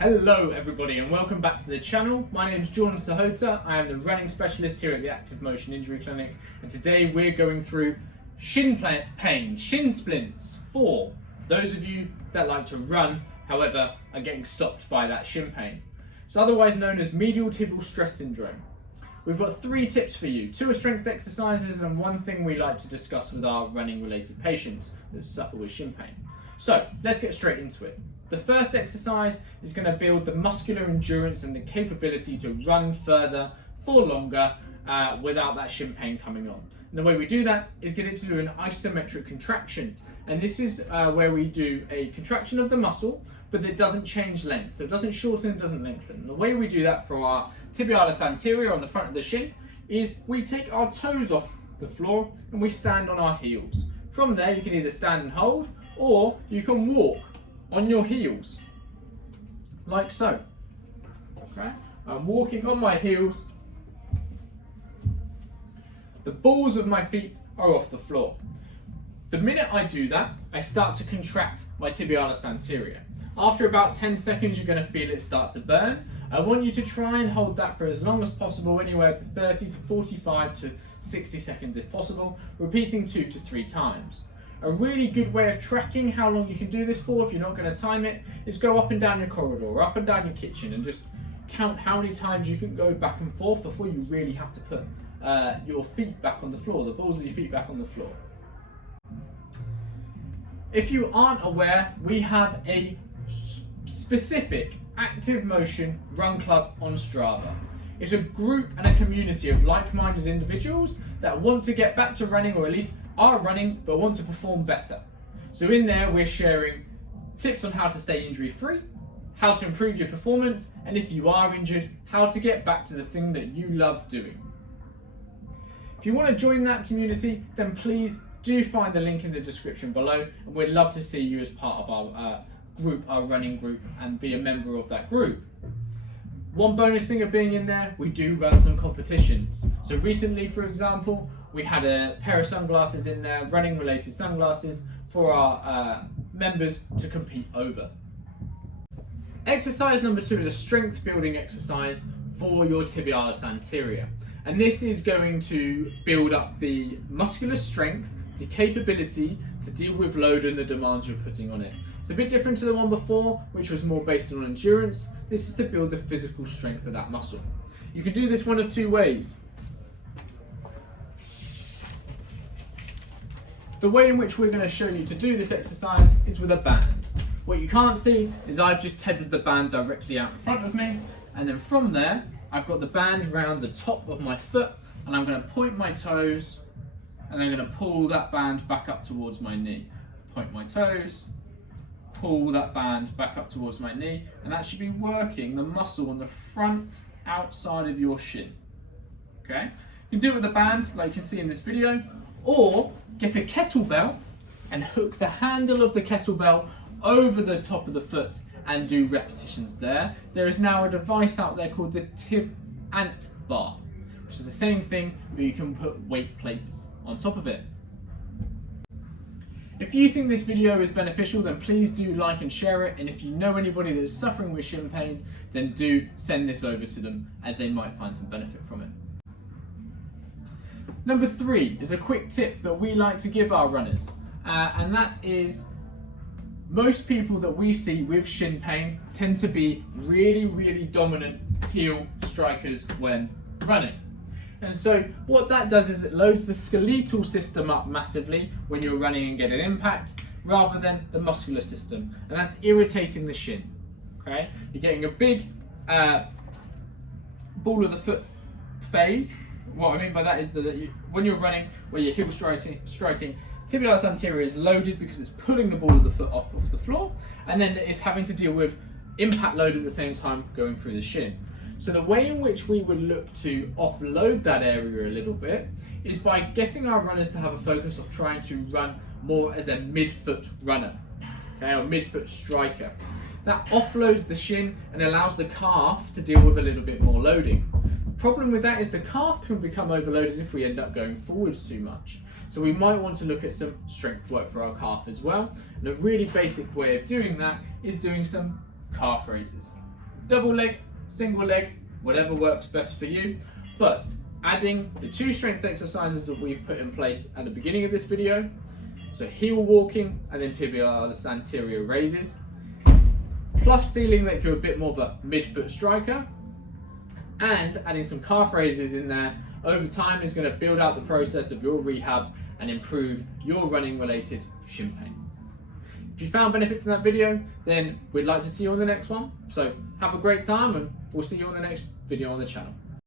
Hello everybody and welcome back to the channel. My name is Sahota. I am the running specialist here at the Active Motion Injury Clinic, and today we're going through shin splints for those of you that like to run, however are getting stopped by that shin pain. So otherwise known as medial tibial stress syndrome. We've got 3 tips for you. 2 are strength exercises and 1 thing we like to discuss with our running related patients that suffer with shin pain. So let's get straight into it. The first exercise is going to build the muscular endurance and the capability to run further for longer without that shin pain coming on. And the way we do that is get it to do an isometric contraction. And this is where we do a contraction of the muscle, but it doesn't change length. So it doesn't shorten, it doesn't lengthen. And the way we do that for our tibialis anterior on the front of the shin is we take our toes off the floor and we stand on our heels. From there you can either stand and hold, or you can walk on your heels, like so. Okay, I'm walking on my heels. The balls of my feet are off the floor. The minute I do that, I start to contract my tibialis anterior. After about 10 seconds, you're going to feel it start to burn. I want you to try and hold that for as long as possible, anywhere to 30 to 45 to 60 seconds if possible, repeating 2 to 3 times. A really good way of tracking how long you can do this for, if you're not going to time it, is go up and down your corridor, up and down your kitchen, and just count how many times you can go back and forth before you really have to put your feet back on the floor, the balls of your feet back on the floor. If you aren't aware, we have a specific Active Motion Run Club on Strava. It's a group and a community of like-minded individuals that want to get back to running, or at least are running but want to perform better. So in there we're sharing tips on how to stay injury free, how to improve your performance, and if you are injured, how to get back to the thing that you love doing. If you want to join that community, then please do find the link in the description below, and we'd love to see you as part of our group, our running group, and be a member of that group. One bonus thing of being in there, we do run some competitions. So recently, for example, we had a pair of sunglasses in there, running related sunglasses, for our members to compete over. Exercise number 2 is a strength building exercise for your tibialis anterior. And this is going to build up the muscular strength, the capability to deal with load and the demands you're putting on it. It's a bit different to the one before, which was more based on endurance. This is to build the physical strength of that muscle. You can do this one of 2 ways. The way in which we're going to show you to do this exercise is with a band. What you can't see is I've just tethered the band directly out in front of me, and then from there I've got the band around the top of my foot, and I'm going to point my toes, and I'm going to pull that band back up towards my knee. Point my toes, pull that band back up towards my knee, and that should be working the muscle on the front outside of your shin. Okay? You can do it with a band like you can see in this video, or get a kettlebell and hook the handle of the kettlebell over the top of the foot and do repetitions there. There is now a device out there called the Tib Ant Bar, which is the same thing, but you can put weight plates on top of it. If you think this video is beneficial, then please do like and share it, and if you know anybody that is suffering with shin pain, then do send this over to them, as they might find some benefit from it. Number 3 is a quick tip that we like to give our runners, and that is most people that we see with shin pain tend to be really dominant heel strikers when running. And so what that does is it loads the skeletal system up massively when you're running and get an impact, rather than the muscular system, and that's irritating the shin. Okay, you're getting a big ball of the foot phase. What I mean by that is that when you're running, where you're heel striking, tibialis anterior is loaded because it's pulling the ball of the foot up off the floor, and then it's having to deal with impact load at the same time going through the shin. So the way in which we would look to offload that area a little bit is by getting our runners to have a focus of trying to run more as a mid-foot runner, okay, or mid-foot striker. That offloads the shin and allows the calf to deal with a little bit more loading. The problem with that is the calf can become overloaded if we end up going forwards too much. So we might want to look at some strength work for our calf as well. And a really basic way of doing that is doing some calf raises. double leg, single leg, whatever works best for you. But adding the 2 strength exercises that we've put in place at the beginning of this video, so heel walking and then tibialis anterior raises, plus feeling that you're a bit more of a midfoot striker, and adding some calf raises in there over time is going to build out the process of your rehab and improve your running related shin pain. If you found benefit from that video, then we'd like to see you on the next one. So have a great time and we'll see you on the next video on the channel.